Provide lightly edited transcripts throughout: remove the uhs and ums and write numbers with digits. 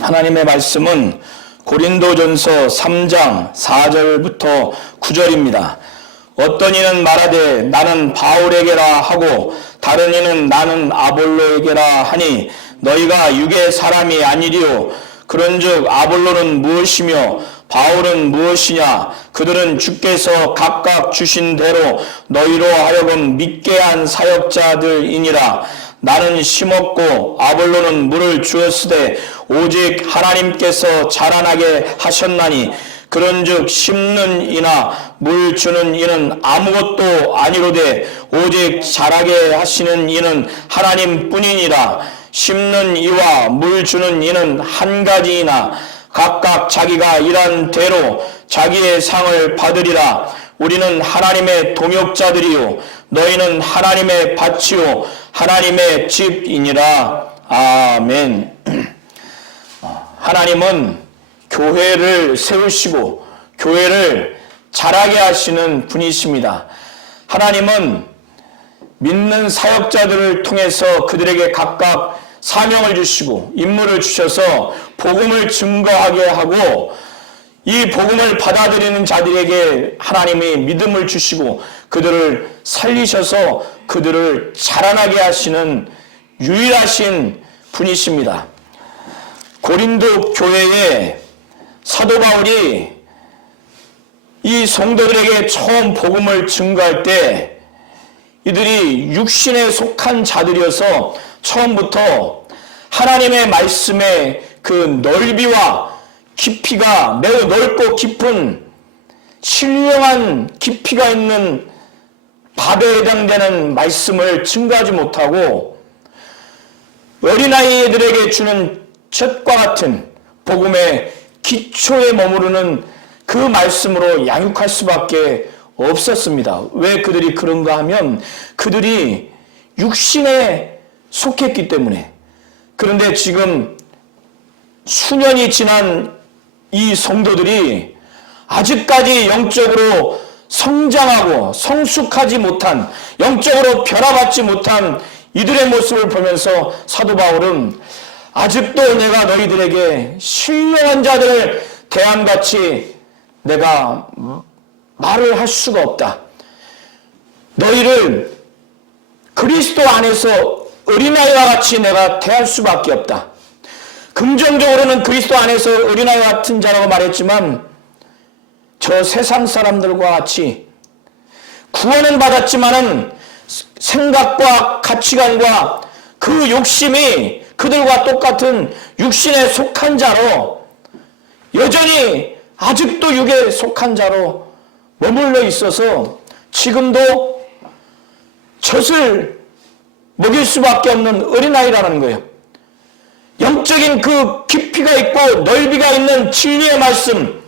하나님의 말씀은 고린도전서 3장 4절부터 9절입니다. 어떤 이는 말하되 나는 바울에게라 하고 다른 이는 나는 아볼로에게라 하니 너희가 육의 사람이 아니리요. 그런즉 아볼로는 무엇이며 바울은 무엇이냐? 그들은 주께서 각각 주신 대로 너희로 하여금 믿게 한 사역자들이니라. 나는 심었고 아볼로는 물을 주었으되 오직 하나님께서 자라나게 하셨나니 그런즉 심는 이나 물 주는 이는 아무것도 아니로되 오직 자라게 하시는 이는 하나님뿐이니라. 심는 이와 물 주는 이는 한 가지이나 각각 자기가 일한 대로 자기의 상을 받으리라. 우리는 하나님의 동역자들이요 너희는 하나님의 밭이요 하나님의 집이니라. 아멘. 하나님은 교회를 세우시고 교회를 자라게 하시는 분이십니다. 하나님은 믿는 사역자들을 통해서 그들에게 각각 사명을 주시고 임무를 주셔서 복음을 증거하게 하고 이 복음을 받아들이는 자들에게 하나님이 믿음을 주시고 그들을 살리셔서 그들을 자라나게 하시는 유일하신 분이십니다. 고린도 교회에 사도 바울이 이 성도들에게 처음 복음을 증거할 때 이들이 육신에 속한 자들이어서 처음부터 하나님의 말씀의 그 넓이와 깊이가 매우 넓고 깊은 신령한 깊이가 있는 밥에 해당되는 말씀을 증거하지 못하고 어린아이들에게 주는 젖과 같은 복음의 기초에 머무르는 그 말씀으로 양육할 수밖에 없었습니다. 왜 그들이 그런가 하면 그들이 육신에 속했기 때문에. 그런데 지금 수년이 지난 이 성도들이 아직까지 영적으로 성장하고 성숙하지 못한, 영적으로 변화받지 못한 이들의 모습을 보면서 사도 바울은 아직도 내가 너희들에게 신령한 자들을 대함같이 내가 말을 할 수가 없다. 너희를 그리스도 안에서 어린아이와 같이 내가 대할 수밖에 없다. 긍정적으로는 그리스도 안에서 어린아이 같은 자라고 말했지만 저 세상 사람들과 같이 구원은 받았지만은 생각과 가치관과 그 욕심이 그들과 똑같은 육신에 속한 자로 여전히 아직도 육에 속한 자로 머물러 있어서 지금도 젖을 먹일 수밖에 없는 어린아이라는 거예요. 영적인 그 깊이가 있고 넓이가 있는 진리의 말씀,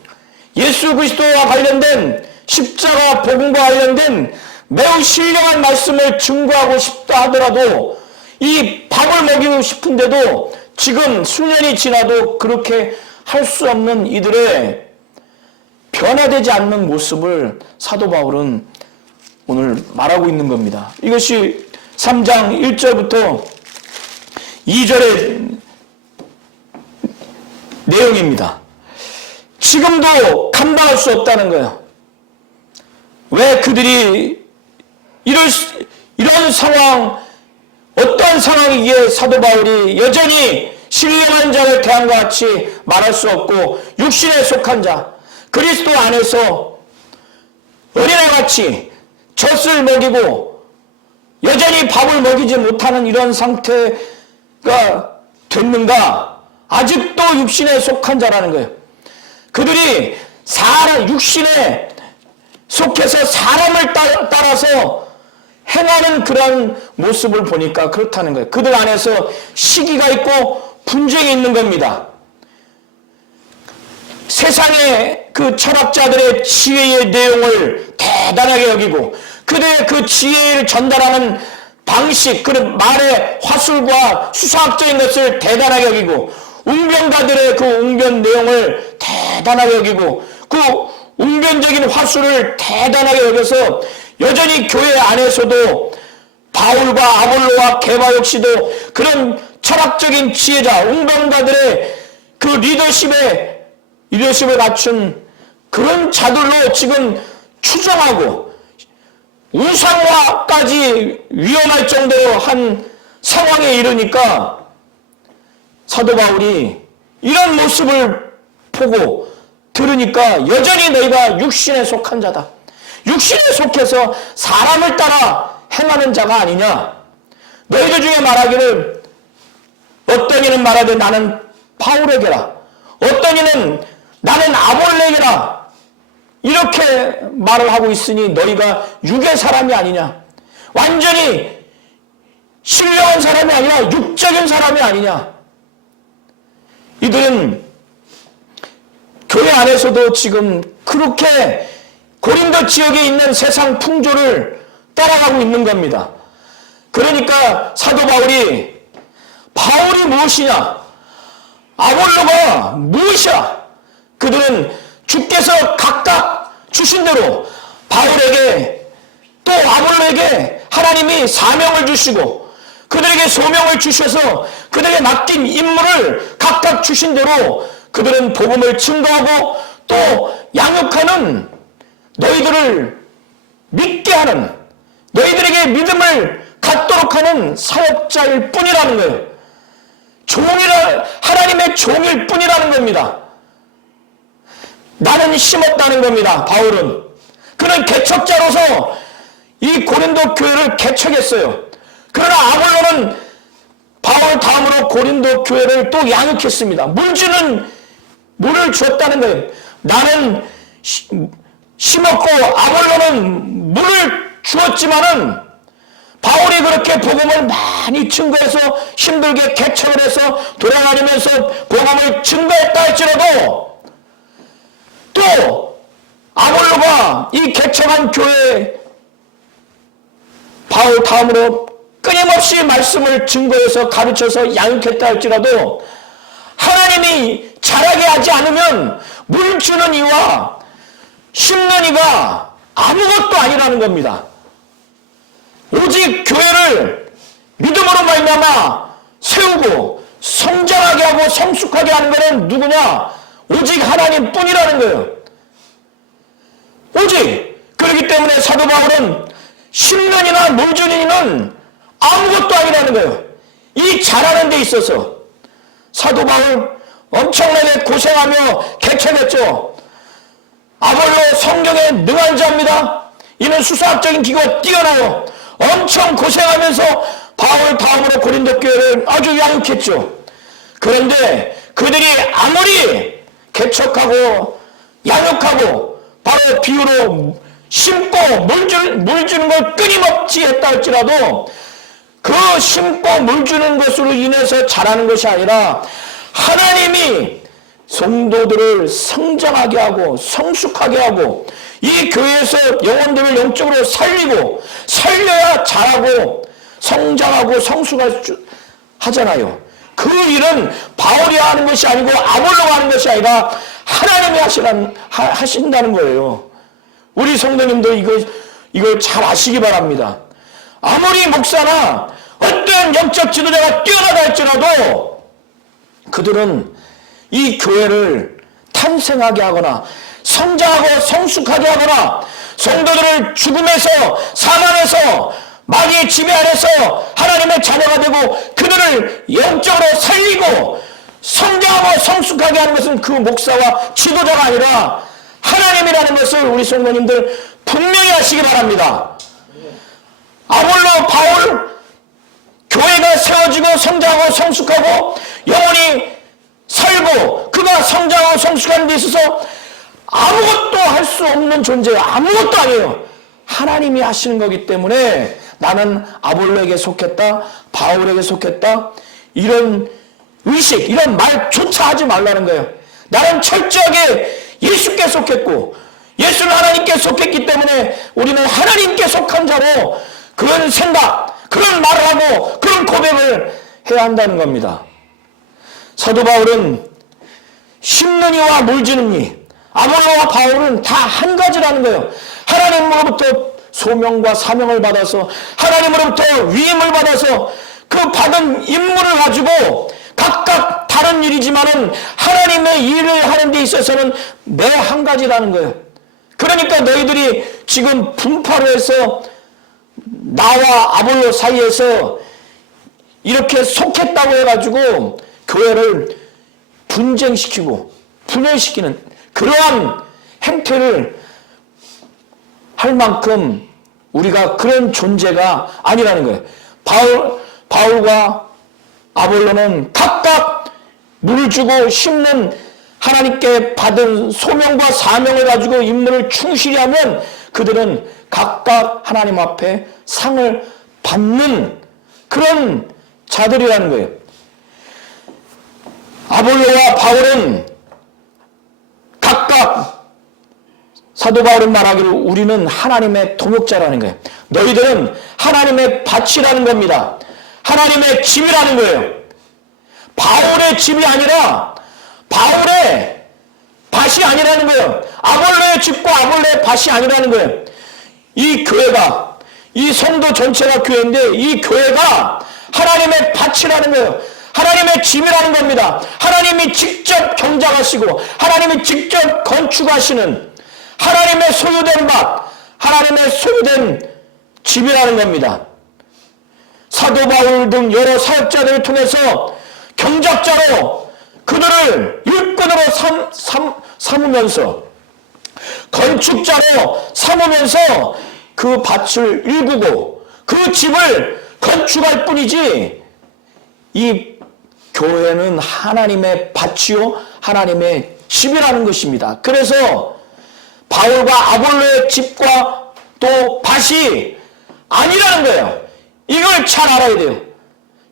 예수 그리스도와 관련된 십자가 복음과 관련된 매우 신령한 말씀을 증거하고 싶다 하더라도 이 밥을 먹이고 싶은데도 지금 수년이 지나도 그렇게 할 수 없는 이들의 변화되지 않는 모습을 사도 바울은 오늘 말하고 있는 겁니다. 이것이 3장 1절부터 2절의 내용입니다. 지금도 감당할 수 없다는 거예요. 왜 그들이 이런 상황, 어떤 상황이기에 사도 바울이 여전히 신령한 자를 대함과 같이 말할 수 없고 육신에 속한 자, 그리스도 안에서 어린아이같이 젖을 먹이고 여전히 밥을 먹이지 못하는 이런 상태가 됐는가? 아직도 육신에 속한 자라는 거예요. 그들이 육신에 속해서 사람을 따라서 행하는 그런 모습을 보니까 그렇다는 거예요. 그들 안에서 시기가 있고 분쟁이 있는 겁니다. 세상의 그 철학자들의 지혜의 내용을 대단하게 여기고 그들의 그 지혜를 전달하는 방식, 그 말의 화술과 수사학적인 것을 대단하게 여기고 웅변가들의 그 웅변 내용을 대단하게 여기고 그 웅변적인 화술을 대단하게 여겨서 여전히 교회 안에서도 바울과 아볼로와 게바 역시도 그런 철학적인 지혜자, 웅변가들의 그 리더십을 갖춘 그런 자들로 지금 추정하고 우상화까지 위험할 정도로 한 상황에 이르니까 사도 바울이 이런 모습을 보고 들으니까 여전히 너희가 육신에 속한 자다. 육신에 속해서 사람을 따라 행하는 자가 아니냐. 너희들 중에 말하기를 어떤 이는 말하되 나는 바울에게라, 어떤 이는 나는 아볼레에게라, 이렇게 말을 하고 있으니 너희가 육의 사람이 아니냐. 완전히 신령한 사람이 아니라 육적인 사람이 아니냐. 이들은 교회 안에서도 지금 그렇게 고린도 지역에 있는 세상 풍조를 따라가고 있는 겁니다. 그러니까 사도 바울이 무엇이냐? 아볼로가 무엇이야? 그들은 주께서 각각 주신 대로 바울에게 또 아볼로에게 하나님이 사명을 주시고 그들에게 소명을 주셔서 그들에게 맡긴 임무를 각각 주신 대로 그들은 복음을 증거하고 또 양육하는, 너희들을 믿게 하는, 너희들에게 믿음을 갖도록 하는 사역자일 뿐이라는 거예요. 하나님의 종일 뿐이라는 겁니다. 나는 심었다는 겁니다. 바울은. 그는 개척자로서 이 고린도 교회를 개척했어요. 그러나 아볼로는 바울 다음으로 고린도 교회를 또 양육했습니다. 물을 주었다는 거예요. 나는 심었고 아볼로는 물을 주었지만은 바울이 그렇게 복음을 많이 증거해서 힘들게 개척을 해서 돌아다니면서 복음을 증거했다 할지라도 또 아볼로가 이 개척한 교회에 바울 다음으로 끊임없이 말씀을 증거해서 가르쳐서 양육했다 할지라도 하나님이 자라게 하지 않으면 물 주는 이와 심는 이가 아무것도 아니라는 겁니다. 오직 교회를 믿음으로 말미암아 세우고 성장하게 하고 성숙하게 하는 것은 누구냐? 오직 하나님뿐이라는 거예요. 오직. 그렇기 때문에 사도 바울은 심는 이나 물 주는 이는 아무것도 아니라는 거예요. 이 자라는 데 있어서 사도 바울 엄청나게 고생하며 개척했죠. 아볼로 성경에 능한 자입니다. 이는 수사학적인 기고가 뛰어나요. 엄청 고생하면서 바울 다음으로 고린도 교회를 아주 양육했죠. 그런데 그들이 아무리 개척하고 양육하고 바로 비유로 심고 물 주는 걸 끊임없이 했다 할지라도 그 심고 물 주는 것으로 인해서 자라는 것이 아니라 하나님이 성도들을 성장하게 하고 성숙하게 하고 이 교회에서 영혼들을 영적으로 살리고 살려야 자라고 성장하고 성숙하잖아요. 그 일은 바울이 하는 것이 아니고 아볼로가 하는 것이 아니라 하나님이 하신다는 거예요. 우리 성도님도 이걸 잘 아시기 바랍니다. 아무리 목사나 어떤 영적 지도자가 뛰어나다 할지라도 그들은 이 교회를 탄생하게 하거나 성장하고 성숙하게 하거나 성도들을 죽음에서 사망에서 마귀의 지배 아래서 하나님의 자녀가 되고 그들을 영적으로 살리고 성장하고 성숙하게 하는 것은 그 목사와 지도자가 아니라 하나님이라는 것을 우리 성도님들 분명히 하시기 바랍니다. 아볼로, 바울, 교회가 세워지고 성장하고 성숙하고 영혼이 살고 그가 성장하고 성숙하는 데 있어서 아무것도 할 수 없는 존재예요. 아무것도 아니에요. 하나님이 하시는 거기 때문에 나는 아볼로에게 속했다, 바울에게 속했다, 이런 의식, 이런 말조차 하지 말라는 거예요. 나는 철저하게 예수께 속했고 예수는 하나님께 속했기 때문에 우리는 하나님께 속한 자로 그런 생각, 그런 말을 하고 그런 고백을 해야 한다는 겁니다. 사도 바울은 심는 이와 물 주는 이, 아볼로와 바울은 다 한 가지라는 거예요. 하나님으로부터 소명과 사명을 받아서 하나님으로부터 위임을 받아서 그 받은 임무를 가지고 각각 다른 일이지만은 하나님의 일을 하는 데 있어서는 매 한 가지라는 거예요. 그러니까 너희들이 지금 분파로 해서 나와 아볼로 사이에서 이렇게 속했다고 해가지고 교회를 분쟁시키고 분열시키는 그러한 행태를 할 만큼 우리가 그런 존재가 아니라는 거예요. 바울과 아볼로는 각각 물을 주고 심는 하나님께 받은 소명과 사명을 가지고 임무를 충실히 하면 그들은 각각 하나님 앞에 상을 받는 그런 자들이라는 거예요. 아볼로와 바울은 각각 사도 바울은 말하기를 우리는 하나님의 동역자라는 거예요. 너희들은 하나님의 밭이라는 겁니다. 하나님의 집이라는 거예요. 바울의 집이 아니라 바울의 밭이 아니라는 거예요. 아볼로의 집과 아볼로의 밭이 아니라는 거예요. 이 교회가, 이 성도 전체가 교회인데 이 교회가 하나님의 밭이라는 거예요. 하나님의 집이라는 겁니다. 하나님이 직접 경작하시고 하나님이 직접 건축하시는 하나님의 소유된 밭, 하나님의 소유된 집이라는 겁니다. 사도 바울 등 여러 사역자들을 통해서 경작자로 그들을 일꾼으로 삼으면서 건축자로 삼으면서 그 밭을 일구고 그 집을 건축할 뿐이지 이 교회는 하나님의 밭이요 하나님의 집이라는 것입니다. 그래서 바울과 아볼로의 집과 또 밭이 아니라는 거예요. 이걸 잘 알아야 돼요.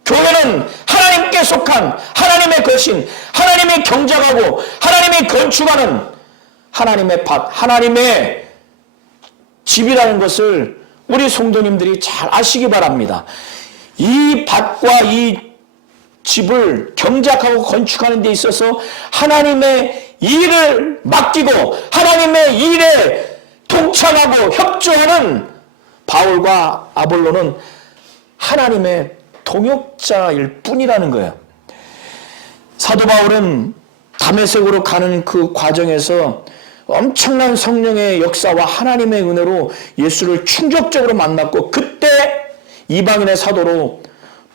교회는 하나님께 속한 하나님의 것인 하나님이 경작하고 하나님이 건축하는 하나님의 밭, 하나님의 집이라는 것을 우리 성도님들이 잘 아시기 바랍니다. 이 밭과 이 집을 경작하고 건축하는 데 있어서 하나님의 일을 맡기고 하나님의 일에 동참하고 협조하는 바울과 아볼로는 하나님의 동역자일 뿐이라는 거예요. 사도 바울은 다메섹으로 가는 그 과정에서 엄청난 성령의 역사와 하나님의 은혜로 예수를 충격적으로 만났고 그때 이방인의 사도로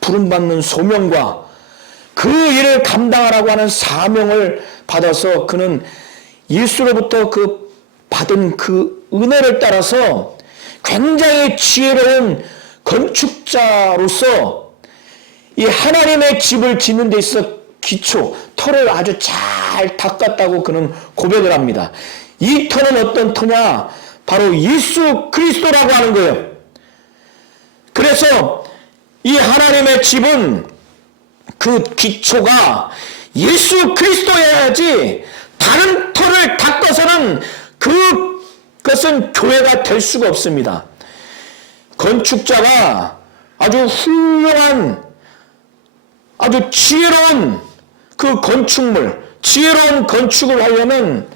부름받는 소명과 그 일을 감당하라고 하는 사명을 받아서 그는 예수로부터 그 받은 그 은혜를 따라서 굉장히 지혜로운 건축자로서 이 하나님의 집을 짓는 데 있어 기초, 터를 아주 잘 닦았다고 그는 고백을 합니다. 이 터는 어떤 터냐? 바로 예수 그리스도라고 하는 거예요. 그래서 이 하나님의 집은 그 기초가 예수 그리스도여야지 다른 터를 닦아서는 그것은 교회가 될 수가 없습니다. 건축자가 아주 훌륭한 아주 지혜로운 그 건축물, 지혜로운 건축을 하려면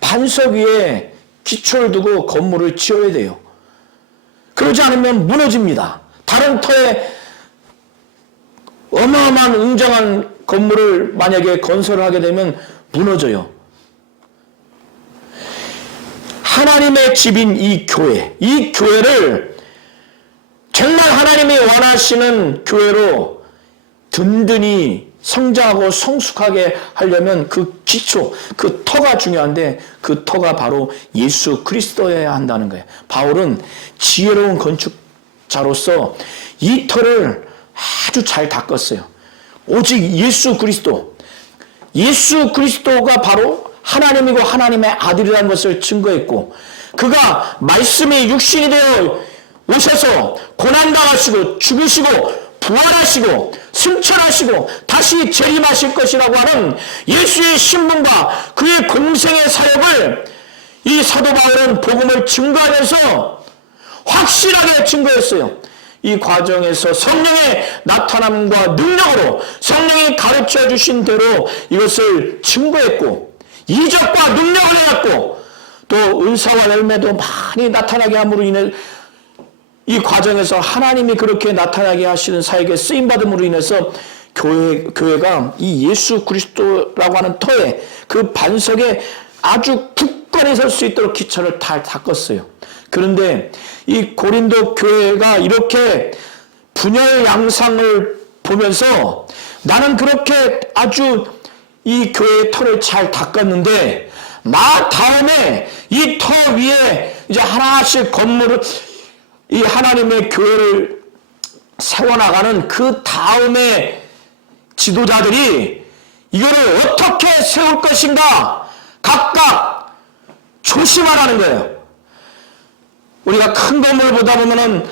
반석 위에 기초를 두고 건물을 지어야 돼요. 그러지 않으면 무너집니다. 다른 터에 어마어마한 웅장한 건물을 만약에 건설을 하게 되면 무너져요. 하나님의 집인 이 교회를 정말 하나님이 원하시는 교회로 든든히 성장하고 성숙하게 하려면 그 기초, 그 터가 중요한데 그 터가 바로 예수 그리스도여야 한다는 거예요. 바울은 지혜로운 건축자로서 이 터를 아주 잘 닦았어요. 오직 예수 그리스도가 바로 하나님이고 하나님의 아들이라는 것을 증거했고 그가 말씀이 육신이 되어 오셔서 고난당하시고 죽으시고 부활하시고 승천하시고 다시 재림하실 것이라고 하는 예수의 신분과 그의 공생의 사역을 이 사도 바울은 복음을 증거하면서 확실하게 증거했어요. 이 과정에서 성령의 나타남과 능력으로 성령이 가르쳐 주신 대로 이것을 증거했고 이적과 능력을 해왔고 또 은사와 열매도 많이 나타나게 함으로 인해 이 과정에서 하나님이 그렇게 나타나게 하시는 사역에 쓰임받음으로 인해서 교회가 이 예수 그리스도라고 하는 터에 그 반석에 아주 굳건히 설 수 있도록 기초를 다 닦았어요. 그런데 이 고린도 교회가 이렇게 분열 양상을 보면서 나는 그렇게 아주 이 교회의 터를 잘 닦았는데 나 다음에 이 터 위에 이제 하나씩 건물을 이 하나님의 교회를 세워나가는 그 다음에 지도자들이 이거를 어떻게 세울 것인가 각각 조심하라는 거예요. 우리가 큰 건물을 보다 보면은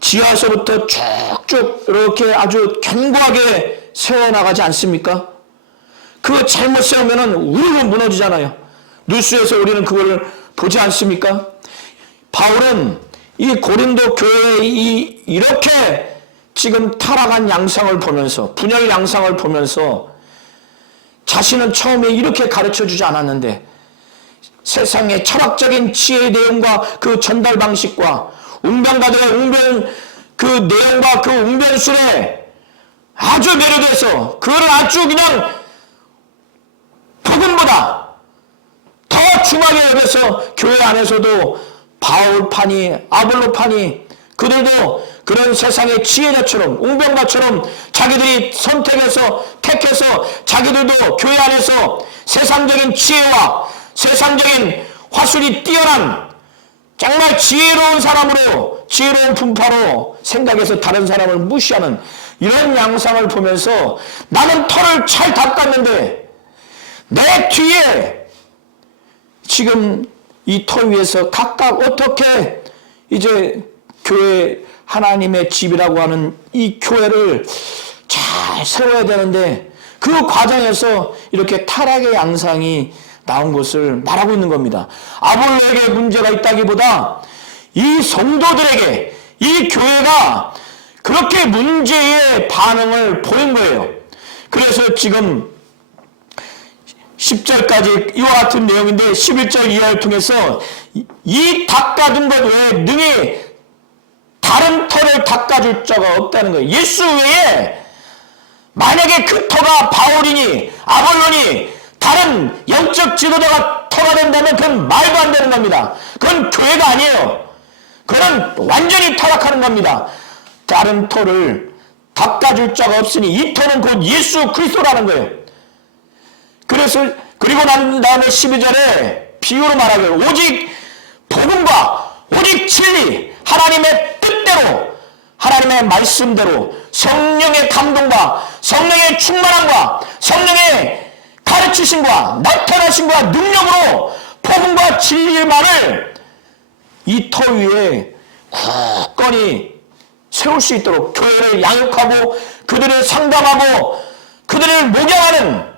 지하에서부터 쭉쭉 이렇게 아주 견고하게 세워나가지 않습니까? 그거 잘못 세우면은 우르르 무너지잖아요. 뉴스에서 우리는 그걸 보지 않습니까? 바울은 이 고린도 교회의 이렇게 지금 타락한 양상을 보면서 분열 양상을 보면서 자신은 처음에 이렇게 가르쳐주지 않았는데 세상의 철학적인 지혜의 내용과 그 전달 방식과 웅변가들의 웅변 그 내용과 그 웅변술에 아주 매료돼서 그걸 아주 그냥 복음보다 더 중하게 여겨서 교회 안에서도 바울파니 아볼로파니 그들도 그런 세상의 지혜자처럼 웅변가처럼 자기들이 선택해서 택해서 자기들도 교회 안에서 세상적인 지혜와 세상적인 화술이 뛰어난 정말 지혜로운 사람으로 지혜로운 분파로 생각해서 다른 사람을 무시하는 이런 양상을 보면서 나는 터를 잘 닦았는데 내 뒤에 지금 이 터 위에서 각각 어떻게 이제 교회 하나님의 집이라고 하는 이 교회를 잘 세워야 되는데 그 과정에서 이렇게 타락의 양상이 나온 것을 말하고 있는 겁니다. 아볼로에게 문제가 있다기보다 이 성도들에게 이 교회가 그렇게 문제의 반응을 보인 거예요. 그래서 지금 10절까지 이와 같은 내용인데 11절 이하를 통해서 이 닦아둔 것 외에 능히 다른 터를 닦아줄 자가 없다는 거예요. 예수 외에 만약에 그 터가 바울이니 아볼로니 다른 영적 지도자가 터가 된다면 그건 말도 안 되는 겁니다. 그건 교회가 아니에요. 그건 완전히 타락하는 겁니다. 다른 터를 닦아줄 자가 없으니 이 터는 곧 예수 그리스도라는 거예요. 그래서 그리고 난 다음에 12절에 비유로 말하기를 오직 복음과 오직 진리 하나님의 뜻대로 하나님의 말씀대로 성령의 감동과 성령의 충만함과 성령의 가르치심과 나타나심과 능력으로 복음과 진리만을 이 터 위에 굳건히 세울 수 있도록 교회를 양육하고 그들을 상담하고 그들을 목양하는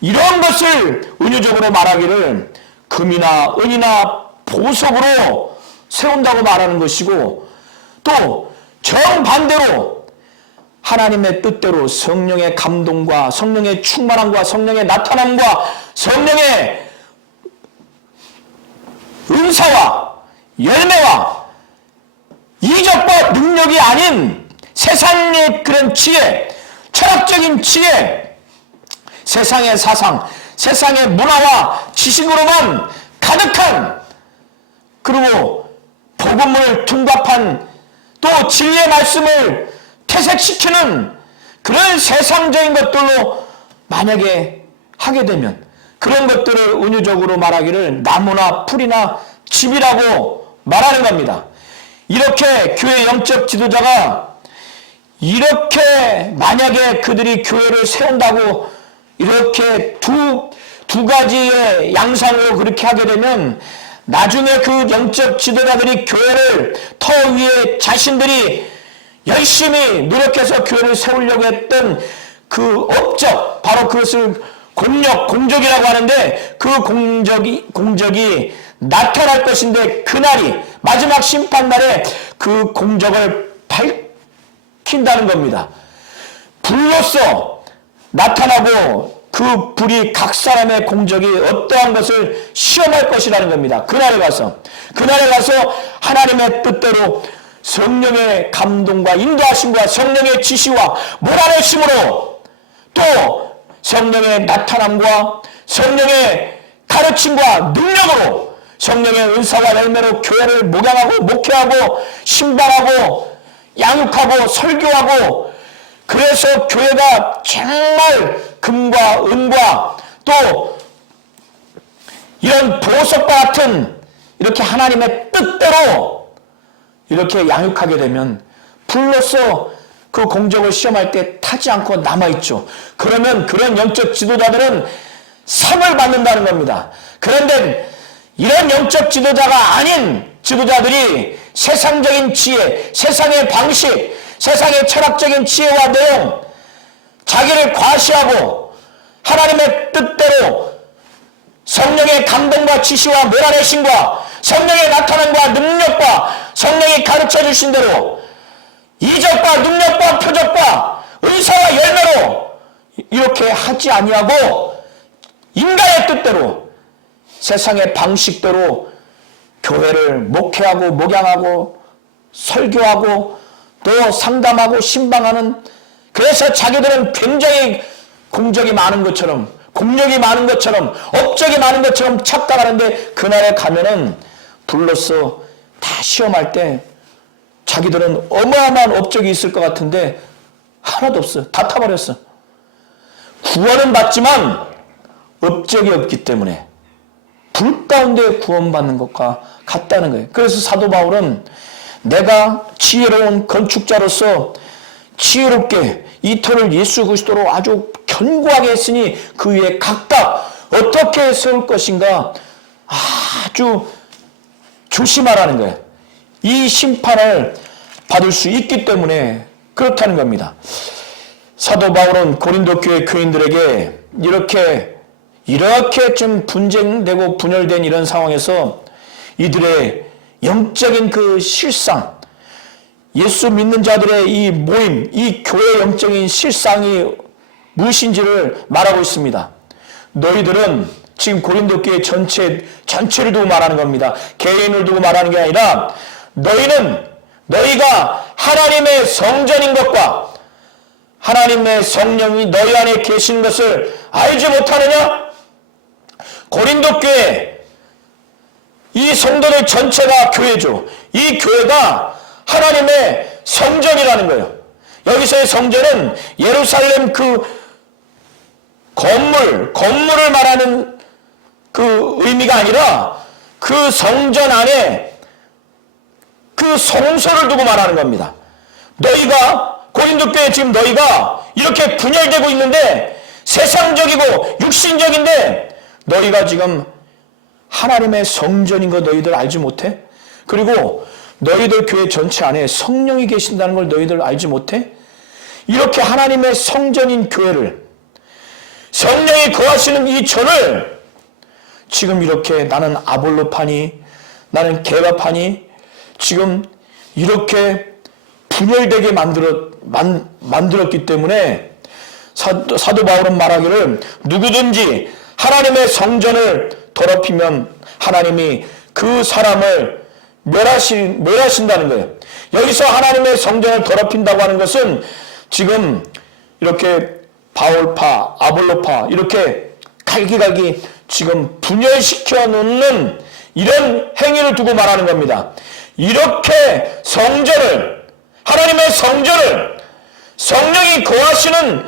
이런 것을 은유적으로 말하기를 금이나 은이나 보석으로 세운다고 말하는 것이고 또 정반대로 하나님의 뜻대로 성령의 감동과 성령의 충만함과 성령의 나타남과 성령의 은사와 열매와 이적과 능력이 아닌 세상의 그런 지혜, 철학적인 지혜, 세상의 사상, 세상의 문화와 지식으로만 가득한 그리고 복음을 둔갑한 또 진리의 말씀을 퇴색시키는 그런 세상적인 것들로 만약에 하게 되면 그런 것들을 은유적으로 말하기를 나무나 풀이나 집이라고 말하는 겁니다. 이렇게 교회 영적 지도자가 이렇게 만약에 그들이 교회를 세운다고 이렇게 두 가지의 양상으로 그렇게 하게 되면 나중에 그 영적 지도자들이 교회를 터 위에 자신들이 열심히 노력해서 교회를 세우려고 했던 그 업적, 바로 그것을 공적이라고 하는데 그 공적이 나타날 것인데 그날이 마지막 심판날에 그 공적을 밝힌다는 겁니다. 불로써 나타나고 그 불이 각 사람의 공적이 어떠한 것을 시험할 것이라는 겁니다. 그날에 가서 하나님의 뜻대로 성령의 감동과 인도하심과 성령의 지시와 몰아내심으로 또 성령의 나타남과 성령의 가르침과 능력으로 성령의 은사와 열매로 교회를 목양하고 목회하고 신방하고 양육하고 설교하고 그래서 교회가 정말 금과 은과 또 이런 보석과 같은 이렇게 하나님의 뜻대로 이렇게 양육하게 되면 불로써 그 공적을 시험할 때 타지 않고 남아있죠. 그러면 그런 영적 지도자들은 상을 받는다는 겁니다. 그런데 이런 영적 지도자가 아닌 지도자들이 세상적인 지혜, 세상의 방식, 세상의 철학적인 지혜와 내용, 자기를 과시하고 하나님의 뜻대로 성령의 감동과 지시와 몰아내심과 성령의 나타남과 능력과 성령이 가르쳐 주신 대로 이적과 능력과 표적과 은사와 열매로 이렇게 하지 아니하고 인간의 뜻대로 세상의 방식대로 교회를 목회하고 목양하고 설교하고 또 상담하고 신방하는, 그래서 자기들은 굉장히 공적이 많은 것처럼 공력이 많은 것처럼 업적이 많은 것처럼 착각하는데 그날에 가면은 불로써 다 시험할 때 자기들은 어마어마한 업적이 있을 것 같은데 하나도 없어. 다 타버렸어. 구원은 받지만 업적이 없기 때문에 불 가운데 구원받는 것과 같다는 거예요. 그래서 사도 바울은 내가 지혜로운 건축자로서 지혜롭게 이 터를 예수 그리스도로 아주 견고하게 했으니 그 위에 각각 어떻게 세울 것인가 아주 조심하라는 거예요. 이 심판을 받을 수 있기 때문에 그렇다는 겁니다. 사도 바울은 고린도 교회 교인들에게 이렇게 좀 분쟁되고 분열된 이런 상황에서 이들의 영적인 그 실상, 예수 믿는 자들의 이 모임, 이 교회 영적인 실상이 무엇인지를 말하고 있습니다. 너희들은 지금 고린도 교회 전체를 두고 말하는 겁니다. 개인을 두고 말하는 게 아니라 너희가 하나님의 성전인 것과 하나님의 성령이 너희 안에 계신 것을 알지 못하느냐? 고린도 교회 이 성도들 전체가 교회죠. 이 교회가 하나님의 성전이라는 거예요. 여기서의 성전은 예루살렘 그 건물을 말하는 그 의미가 아니라 그 성전 안에 그 성소를 두고 말하는 겁니다. 고린도 교회 지금 너희가 이렇게 분열되고 있는데 세상적이고 육신적인데 너희가 지금 하나님의 성전인 거 너희들 알지 못해? 그리고 너희들 교회 전체 안에 성령이 계신다는 걸 너희들 알지 못해? 이렇게 하나님의 성전인 교회를, 성령이 거하시는 이 전을 지금 이렇게 나는 아볼로파니, 나는 게바파니 지금 이렇게 분열되게 만들었기 때문에 사도 바울은 말하기를 누구든지 하나님의 성전을 더럽히면 하나님이 그 사람을 멸하신다는 거예요. 여기서 하나님의 성전을 더럽힌다고 하는 것은 지금 이렇게 바울파, 아볼로파 이렇게 갈기갈기 지금 분열시켜 놓는 이런 행위를 두고 말하는 겁니다. 이렇게 하나님의 성전을 성령이 거하시는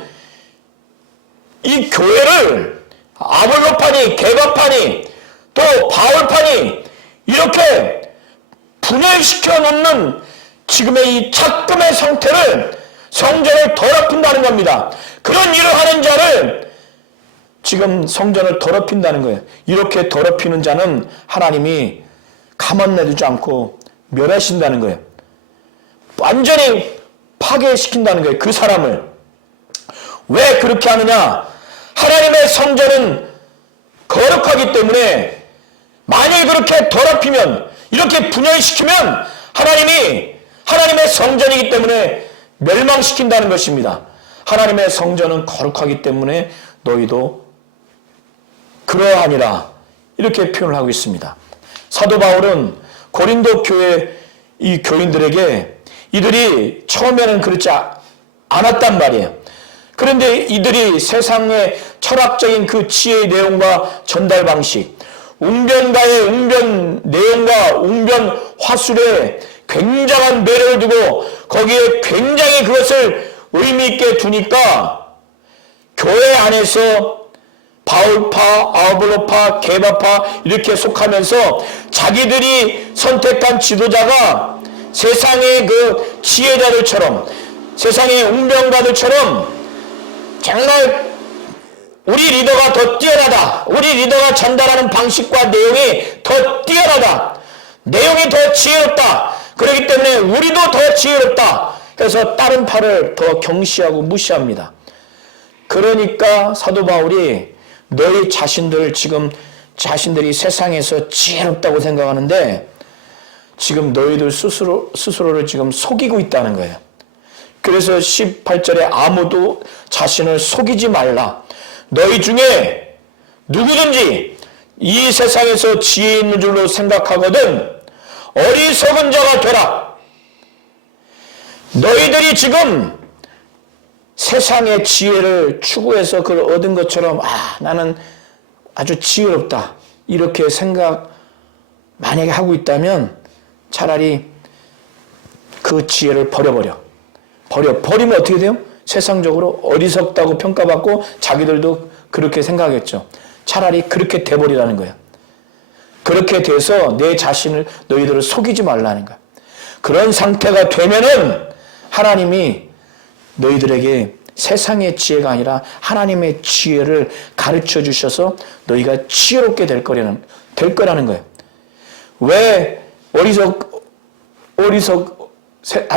이 교회를 아볼로파니, 게바파니, 또 바울파니 이렇게 분열시켜 놓는 지금의 이 착금의 상태를 성전을 더럽힌다는 겁니다. 그런 일을 하는 자를 지금 성전을 더럽힌다는 거예요. 이렇게 더럽히는 자는 하나님이 가만 내두지 않고 멸하신다는 거예요. 완전히 파괴시킨다는 거예요. 그 사람을. 왜 그렇게 하느냐? 하나님의 성전은 거룩하기 때문에 만일 그렇게 더럽히면, 이렇게 분열시키면 하나님의 성전이기 때문에 멸망시킨다는 것입니다. 하나님의 성전은 거룩하기 때문에 너희도 그러하니라 이렇게 표현을 하고 있습니다. 사도 바울은 고린도 교회 이 교인들에게 이들이 처음에는 그렇지 않았단 말이에요. 그런데 이들이 세상의 철학적인 그 지혜의 내용과 전달 방식, 웅변가의 웅변 내용과 웅변 화술에 굉장한 매력을 두고 거기에 굉장히 그것을 의미 있게 두니까 교회 안에서 바울파, 아볼로파, 게바파 이렇게 속하면서 자기들이 선택한 지도자가 세상의 그 지혜자들처럼, 세상의 웅변가들처럼 정말 우리 리더가 더 뛰어나다, 우리 리더가 전달하는 방식과 내용이 더 뛰어나다, 내용이 더 지혜롭다, 그렇기 때문에 우리도 더 지혜롭다 해서 다른 파를 더 경시하고 무시합니다. 그러니까 사도 바울이 너희 자신들 지금 자신들이 세상에서 지혜롭다고 생각하는데 지금 너희들 스스로를 지금 속이고 있다는 거예요. 그래서 18절에 아무도 자신을 속이지 말라. 너희 중에 누구든지 이 세상에서 지혜 있는 줄로 생각하거든 어리석은 자가 되라. 너희들이 지금 세상의 지혜를 추구해서 그걸 얻은 것처럼 나는 아주 지혜롭다 이렇게 생각 만약에 하고 있다면 차라리 그 지혜를 버리면 어떻게 돼요? 세상적으로 어리석다고 평가받고 자기들도 그렇게 생각하겠죠. 차라리 그렇게 돼버리라는 거예요. 그렇게 돼서 내 자신을 너희들을 속이지 말라는 거예요. 그런 상태가 되면은 하나님이 너희들에게 세상의 지혜가 아니라 하나님의 지혜를 가르쳐 주셔서 너희가 지혜롭게 될 거라는 거예요. 왜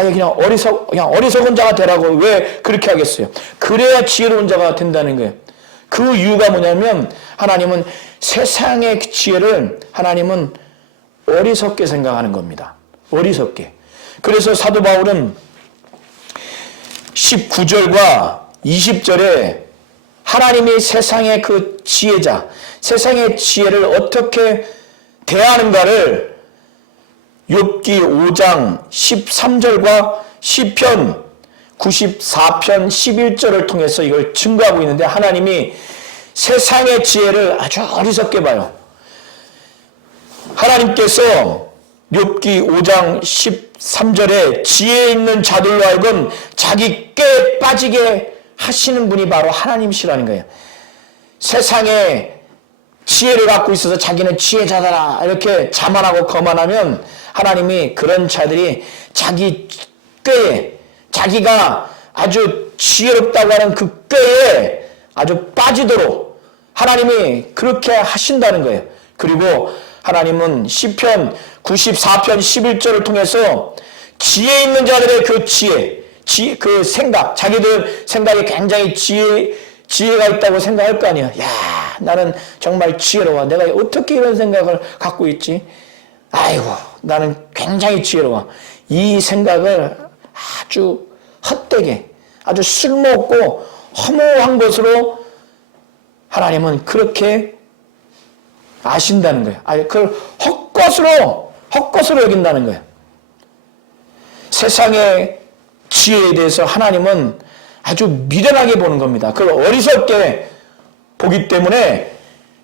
그냥 어리석은 자가 되라고 왜 그렇게 하겠어요? 그래야 지혜로운 자가 된다는 거예요. 그 이유가 뭐냐면 하나님은 세상의 지혜를 하나님은 어리석게 생각하는 겁니다. 어리석게. 그래서 사도 바울은 19절과 20절에 하나님이 세상의 그 지혜자, 세상의 지혜를 어떻게 대하는가를 욥기 5장 13절과 시편 94편 11절을 통해서 이걸 증거하고 있는데 하나님이 세상의 지혜를 아주 어리석게 봐요. 하나님께서 욥기 5장 13절에 지혜 있는 자들로 하여금 자기 꾀에 빠지게 하시는 분이 바로 하나님이시라는 거예요. 세상에 지혜를 갖고 있어서 자기는 지혜자다 이렇게 자만하고 거만하면 하나님이 그런 자들이 자기 꾀에 자기가 아주 지혜롭다고 하는 그 꾀에 아주 빠지도록 하나님이 그렇게 하신다는 거예요. 그리고 하나님은 시편 94편 11절을 통해서 지혜 있는 자들의 그 그 생각, 자기들 생각에 굉장히 지혜가 있다고 생각할 거 아니에요. 야, 나는 정말 지혜로워. 내가 어떻게 이런 생각을 갖고 있지? 아이고, 나는 굉장히 지혜로워. 이 생각을 아주 헛되게, 아주 쓸모없고 허무한 것으로 하나님은 그렇게 아신다는 거예요. 그걸 헛것으로 여긴다는 거예요. 세상의 지혜에 대해서 하나님은 아주 미련하게 보는 겁니다. 그걸 어리석게 보기 때문에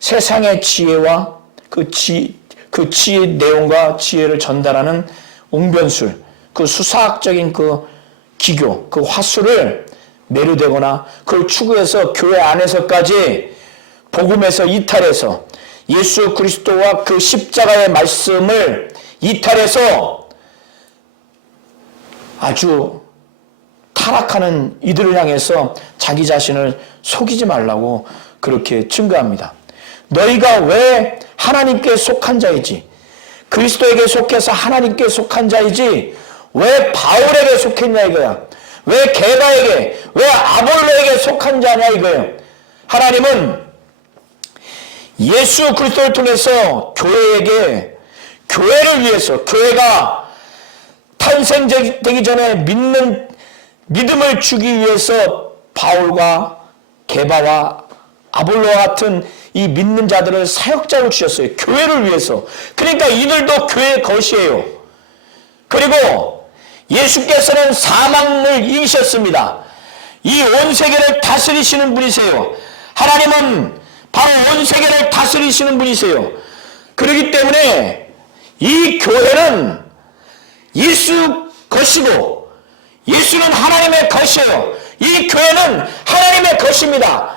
세상의 지혜와 그 지혜의 내용과 지혜를 전달하는 웅변술, 그 수사학적인 그 기교, 그 화술을 매료되거나 그걸 추구해서 교회 안에서까지 복음에서 이탈해서 예수 그리스도와 그 십자가의 말씀을 이탈해서 아주 타락하는 이들을 향해서 자기 자신을 속이지 말라고 그렇게 증거합니다. 너희가 왜 하나님께 속한 자이지, 그리스도에게 속해서 하나님께 속한 자이지 왜 바울에게 속했냐 이거야. 왜 게바에게, 왜 아볼로에게 속한 자냐 이거예요. 하나님은 예수 그리스도를 통해서 교회에게, 교회를 위해서, 교회가 탄생되기 전에 믿음을 주기 위해서 바울과 게바와 아볼로와 같은 이 믿는 자들을 사역자로 주셨어요. 교회를 위해서. 그러니까 이들도 교회의 것이에요. 그리고 예수께서는 사망을 이기셨습니다. 이 온 세계를 다스리시는 분이세요. 하나님은 바로 온 세계를 다스리시는 분이세요. 그렇기 때문에 이 교회는 예수 것이고 예수는 하나님의 것이에요. 이 교회는 하나님의 것입니다.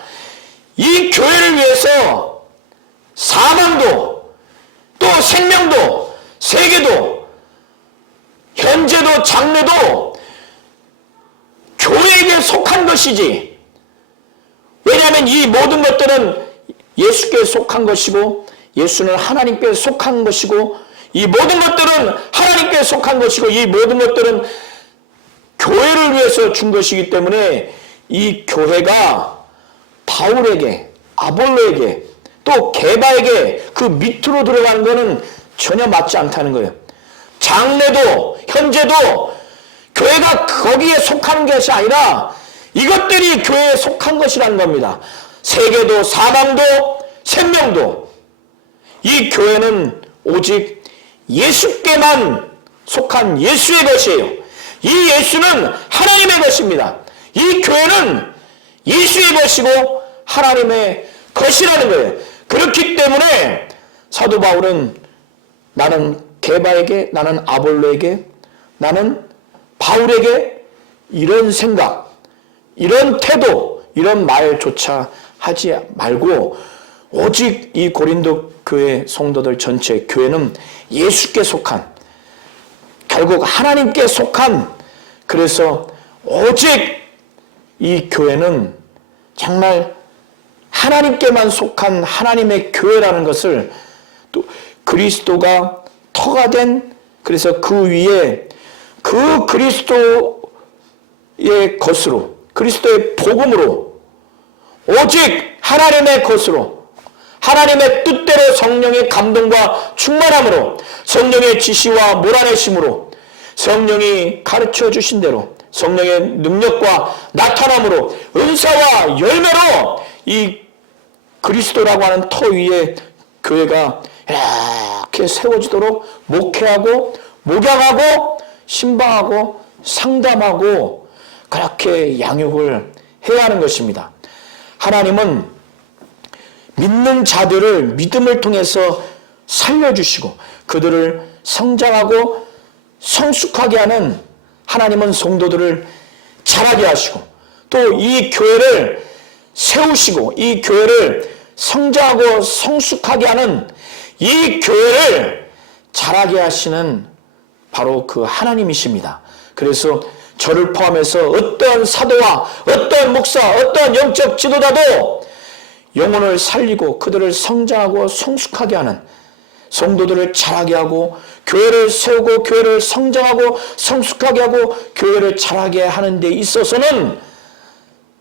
이 교회를 위해서 사망도 또 생명도 세계도 현재도 장래도 교회에게 속한 것이지. 왜냐하면 이 모든 것들은 예수께 속한 것이고 예수는 하나님께 속한 것이고 이 모든 것들은 하나님께 속한 것이고 이 모든 것들은 교회를 위해서 준 것이기 때문에 이 교회가 바울에게 아볼로에게 또 게바에게 그 밑으로 들어가는 것은 전혀 맞지 않다는 거예요. 장래도 현재도 교회가 거기에 속하는 것이 아니라 이것들이 교회에 속한 것이라는 겁니다. 세계도 사망도 생명도 이 교회는 오직 예수께만 속한 예수의 것이에요. 이 예수는 하나님의 것입니다. 이 교회는 예수의 것이고 하나님의 것이라는 거예요. 그렇기 때문에 사도 바울은 나는 게바에게, 나는 아볼로에게, 나는 바울에게 이런 생각, 이런 태도, 이런 말조차 하지 말고 오직 이 고린도 교회 성도들 전체 교회는 예수께 속한, 결국 하나님께 속한, 그래서 오직 이 교회는 정말 하나님께만 속한 하나님의 교회라는 것을 또 그리스도가 터가 된, 그래서 그 위에 그 그리스도의 것으로, 그리스도의 복음으로 오직 하나님의 것으로 하나님의 뜻대로 성령의 감동과 충만함으로 성령의 지시와 몰아내심으로 성령이 가르쳐 주신 대로 성령의 능력과 나타남으로 은사와 열매로 이 그리스도라고 하는 터 위에 교회가 이렇게 세워지도록 목회하고 목양하고 신방하고 상담하고 그렇게 양육을 해야 하는 것입니다. 하나님은 믿는 자들을 믿음을 통해서 살려주시고 그들을 성장하고 성숙하게 하는, 하나님은 성도들을 자라게 하시고 또 이 교회를 세우시고 이 교회를 성장하고 성숙하게 하는, 이 교회를 자라게 하시는 바로 그 하나님이십니다. 그래서 저를 포함해서 어떠한 사도와 어떠한 목사, 어떠한 영적 지도자도 영혼을 살리고 그들을 성장하고 성숙하게 하는, 성도들을 자라게 하고 교회를 세우고 교회를 성장하고 성숙하게 하고 교회를 자라게 하는 데 있어서는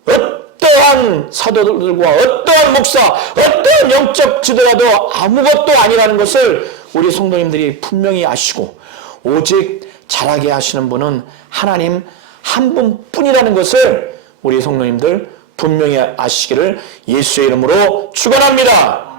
어떠한 사도들과 어떠한 목사, 어떠한 영적 지도자도 아무것도 아니라는 것을 우리 성도님들이 분명히 아시고 오직 자라게 하시는 분은 하나님 한 분뿐이라는 것을 우리 성도님들 분명히 아시기를 예수의 이름으로 축원합니다.